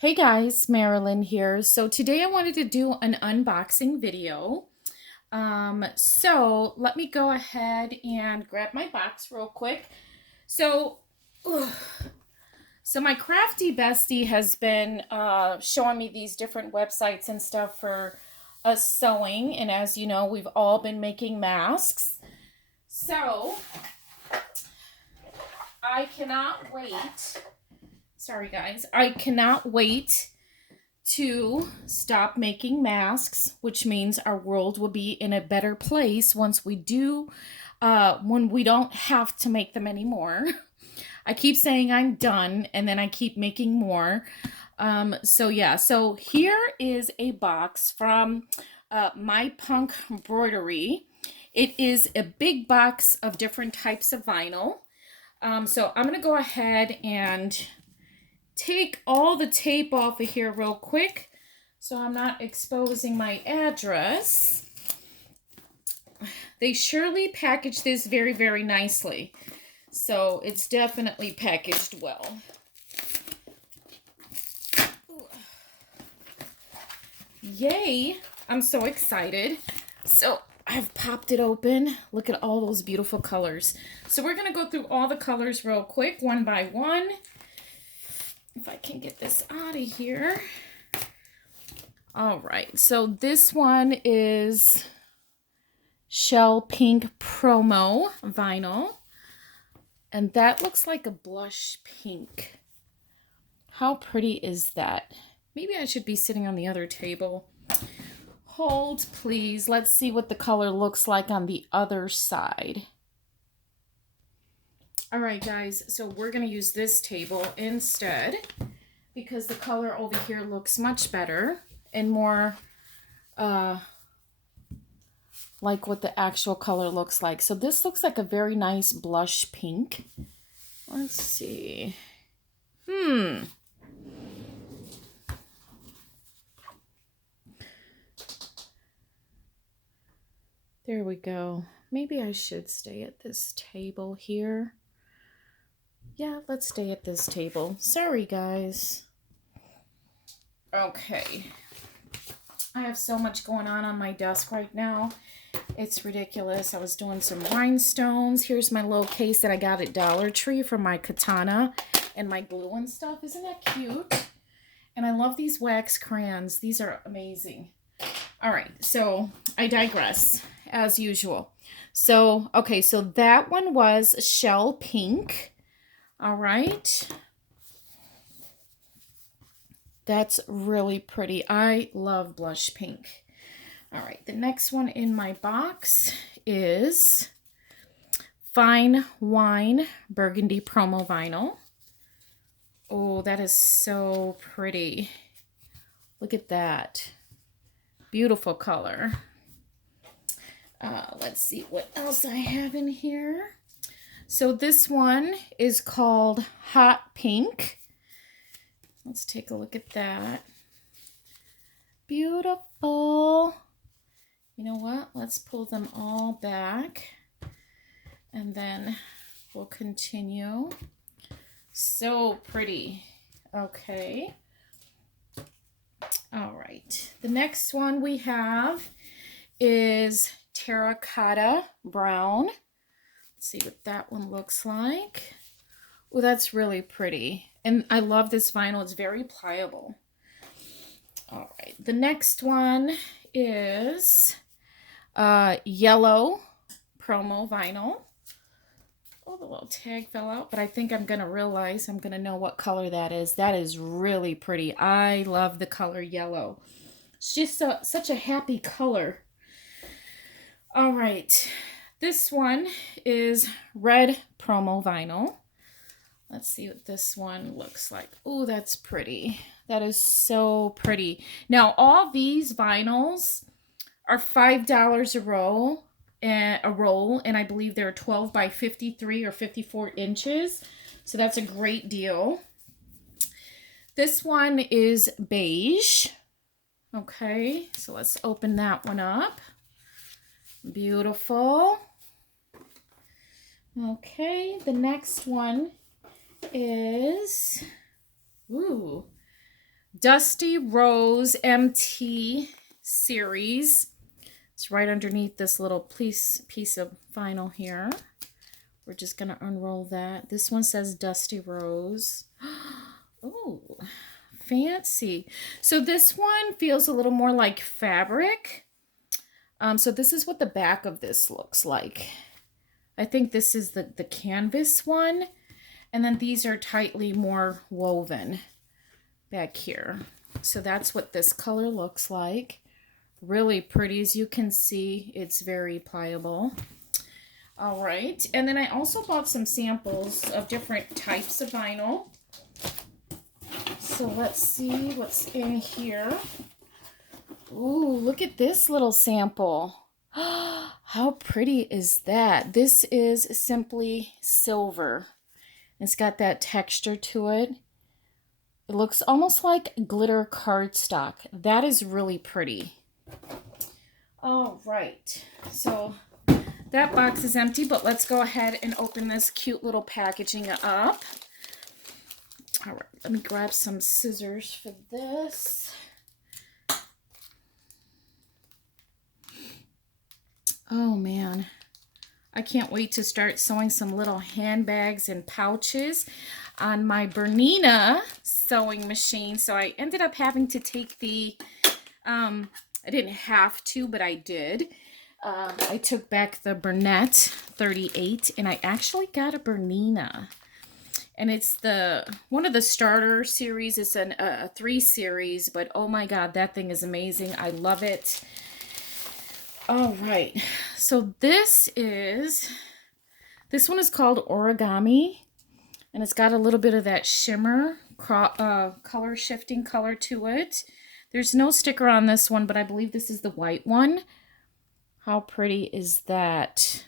Hey guys, Marilyn here. So today I wanted to do an unboxing video. So let me go ahead and grab my box real quick. So, ugh. So my crafty bestie has been showing me these different websites and stuff for us sewing. And as you know, we've all been making masks. So I cannot wait. Sorry guys, I cannot wait to stop making masks, which means our world will be in a better place once we do, when we don't have to make them anymore. I keep saying I'm done, and then I keep making more. So here is a box from my Punkbroidery. It is a big box of different types of vinyl. So I'm going to go ahead and take all the tape off of here real quick so I'm not exposing my address. They surely packaged this very, very nicely. So it's definitely packaged well. Yay! I'm so excited. So I've popped it open. Look at all those beautiful colors. So we're going to go through all the colors real quick, one by one. If I can get this out of here. All right, so this one is Shell Pink Promo Vinyl. And that looks like a blush pink. How pretty is that? Maybe I should be sitting on the other table. Hold, please. Let's see what the color looks like on the other side. All right, guys, so we're going to use this table instead because the color over here looks much better and more like what the actual color looks like. So this looks like a very nice blush pink. Let's see. There we go. Maybe I should stay at this table here. Yeah, let's stay at this table. Sorry, guys. Okay. I have so much going on my desk right now. It's ridiculous. I was doing some rhinestones. Here's my little case that I got at Dollar Tree for my katana and my glue and stuff. Isn't that cute? And I love these wax crayons. These are amazing. All right, so I digress, as usual. So, okay, so that one was Shell Pink. All right. That's really pretty. I love blush pink. All right, the next one in my box is Fine Wine Burgundy Promo Vinyl. Oh, that is so pretty. Look at that. Beautiful color. Let's see what else I have in here. So this one is called Hot Pink. Let's take a look at that. Beautiful. You know what? Let's pull them all back. And then we'll continue. So pretty. Okay. All right. The next one we have is Terracotta Brown. Let's see what that one looks like. Oh, that's really pretty. And I love this vinyl. It's very pliable. All right. The next one is Yellow Promo Vinyl. Oh, the little tag fell out, but I think I'm going to know what color that is. That is really pretty. I love the color yellow. It's just such a happy color. All right. This one is Red Promo Vinyl. Let's see what this one looks like. Oh, that's pretty. That is so pretty. Now, all these vinyls are $5 a roll, and I believe they're 12 by 53 or 54 inches. So that's a great deal. This one is Beige. Okay, so let's open that one up. Beautiful. Okay, the next one is Dusty Rose MT series. It's right underneath this little piece of vinyl here. We're just going to unroll that. This one says Dusty Rose. Oh, fancy. So this one feels a little more like fabric. So this is what the back of this looks like. I think this is the canvas one. And then these are tightly more woven back here. So that's what this color looks like. Really pretty. As you can see, it's very pliable. All right. And then I also bought some samples of different types of vinyl. So let's see what's in here. Ooh, look at this little sample. How pretty is that? This is simply silver. It's got that texture to it. It looks almost like glitter cardstock. That is really pretty. All right. So that box is empty, but let's go ahead and open this cute little packaging up. All right, let me grab some scissors for this. Oh man, I can't wait to start sewing some little handbags and pouches on my Bernina sewing machine. So I ended up having to take the, I didn't have to, but I did. I took back the Bernette 38 and I actually got a Bernina. And it's one of the starter series. It's a 3 series, but oh my God, that thing is amazing. I love it. All right, so this one is called Origami, and it's got a little bit of that shimmer, color shifting color to it. There's no sticker on this one, but I believe this is the white one. How pretty is that?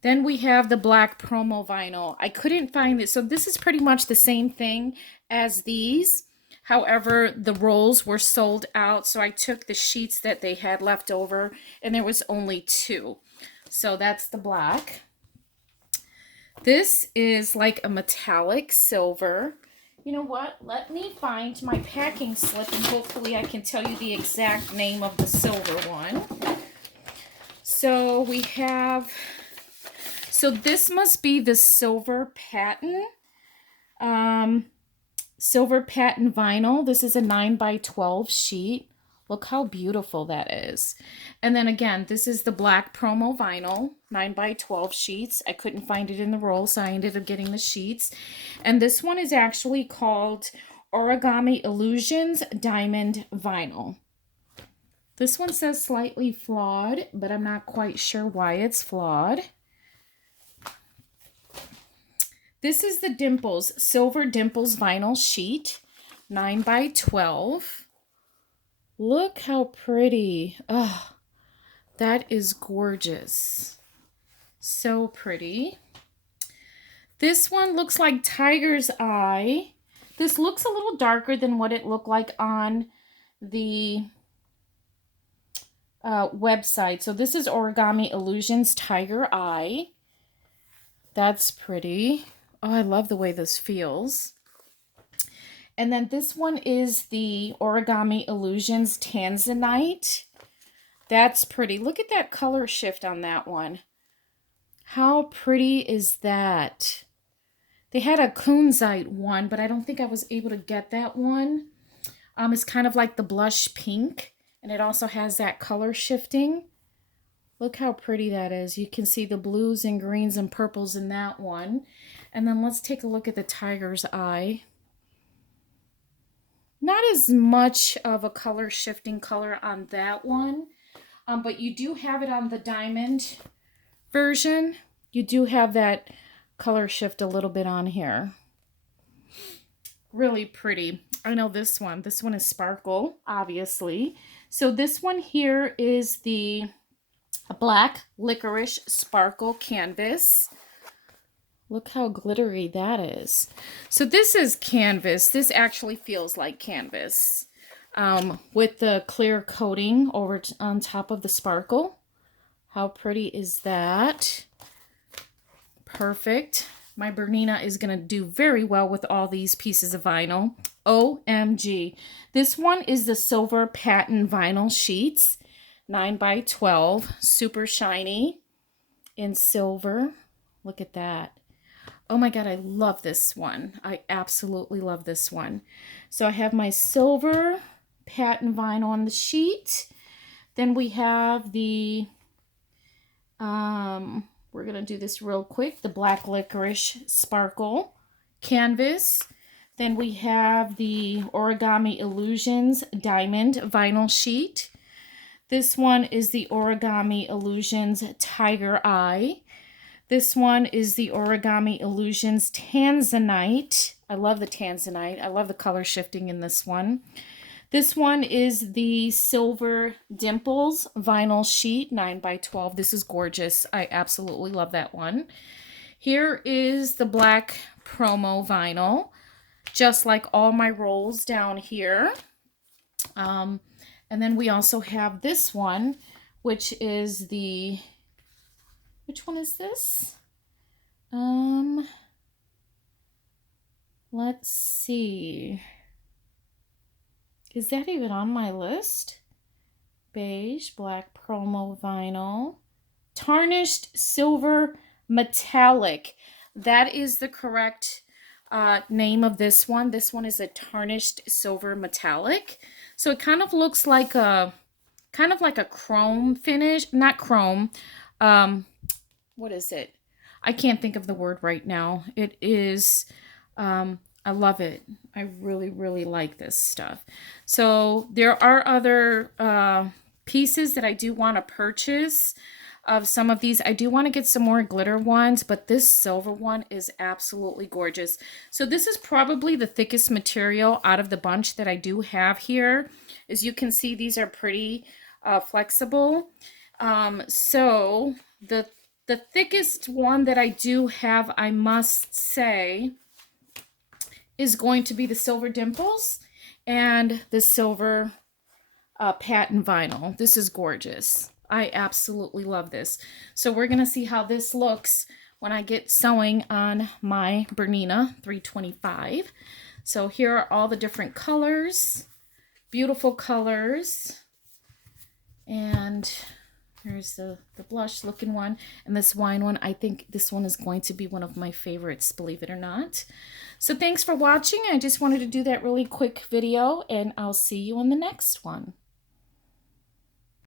Then we have the black promo vinyl. I couldn't find it, so this is pretty much the same thing as these. However, the rolls were sold out, so I took the sheets that they had left over, and there was only 2. So that's the black. This is like a metallic silver. You know what? Let me find my packing slip, and hopefully I can tell you the exact name of the silver one. So we have... So this must be the silver patent. Silver patent vinyl. This is a 9x12 sheet. Look how beautiful that is. And then again, this is the black promo vinyl, 9x12 sheets. I couldn't find it in the roll, so I ended up getting the sheets. And this one is actually called Origami Illusions Diamond Vinyl. This one says slightly flawed, but I'm not quite sure why it's flawed. This is the Dimples, Silver Dimples Vinyl Sheet, 9x12. Look how pretty. Oh, that is gorgeous. So pretty. This one looks like Tiger's Eye. This looks a little darker than what it looked like on the website. So this is Origami Illusions Tiger Eye. That's pretty. Oh, I love the way this feels. And then this one is the Origami Illusions Tanzanite. That's pretty. Look at that color shift on that one. How pretty is that? They had a kunzite one, but I don't think I was able to get that one. It's kind of like the blush pink, and it also has that color shifting. Look how pretty that is. You can see the blues and greens and purples in that one. And then let's take a look at the Tiger's Eye. Not as much of a color shifting color on that one, but you do have it on the diamond version. You do have that color shift a little bit on here. Really pretty. I know this one. This one is sparkle, obviously. So this one here is the black licorice sparkle canvas. Look how glittery that is. So this is canvas. This actually feels like canvas with the clear coating over on top of the sparkle. How pretty is that? Perfect. My Bernina is going to do very well with all these pieces of vinyl. OMG. This one is the silver patent vinyl sheets, 9 by 12, super shiny in silver. Look at that. Oh my God, I love this one. I absolutely love this one. So I have my silver patent vinyl on the sheet. Then we have the, we're going to do this real quick, the black licorice sparkle canvas. Then we have the Origami Illusions diamond vinyl sheet. This one is the Origami Illusions Tiger Eye. This one is the Origami Illusions Tanzanite. I love the Tanzanite. I love the color shifting in this one. This one is the Silver Dimples vinyl sheet, 9 by 12. This is gorgeous. I absolutely love that one. Here is the black promo vinyl, just like all my rolls down here. And then we also have this one, which is the, which one is this? Let's see. Is that even on my list? Beige, black promo vinyl. Tarnished silver metallic. That is the correct name of this one. This one is a tarnished silver metallic. So it kind of looks like a chrome finish. Not chrome. What is it? I can't think of the word right now. It is, I love it. I really, really like this stuff. So there are other pieces that I do want to purchase of some of these. I do want to get some more glitter ones, but this silver one is absolutely gorgeous. So this is probably the thickest material out of the bunch that I do have here. As you can see, these are pretty flexible. So the thickest one that I do have, I must say, is going to be the Silver Dimples and the silver patent vinyl. This is gorgeous. I absolutely love this. So we're going to see how this looks when I get sewing on my Bernina 325. So here are all the different colors, beautiful colors. And here's the blush looking one. And this wine one, I think this one is going to be one of my favorites, believe it or not. So thanks for watching. I just wanted to do that really quick video, and I'll see you in the next one.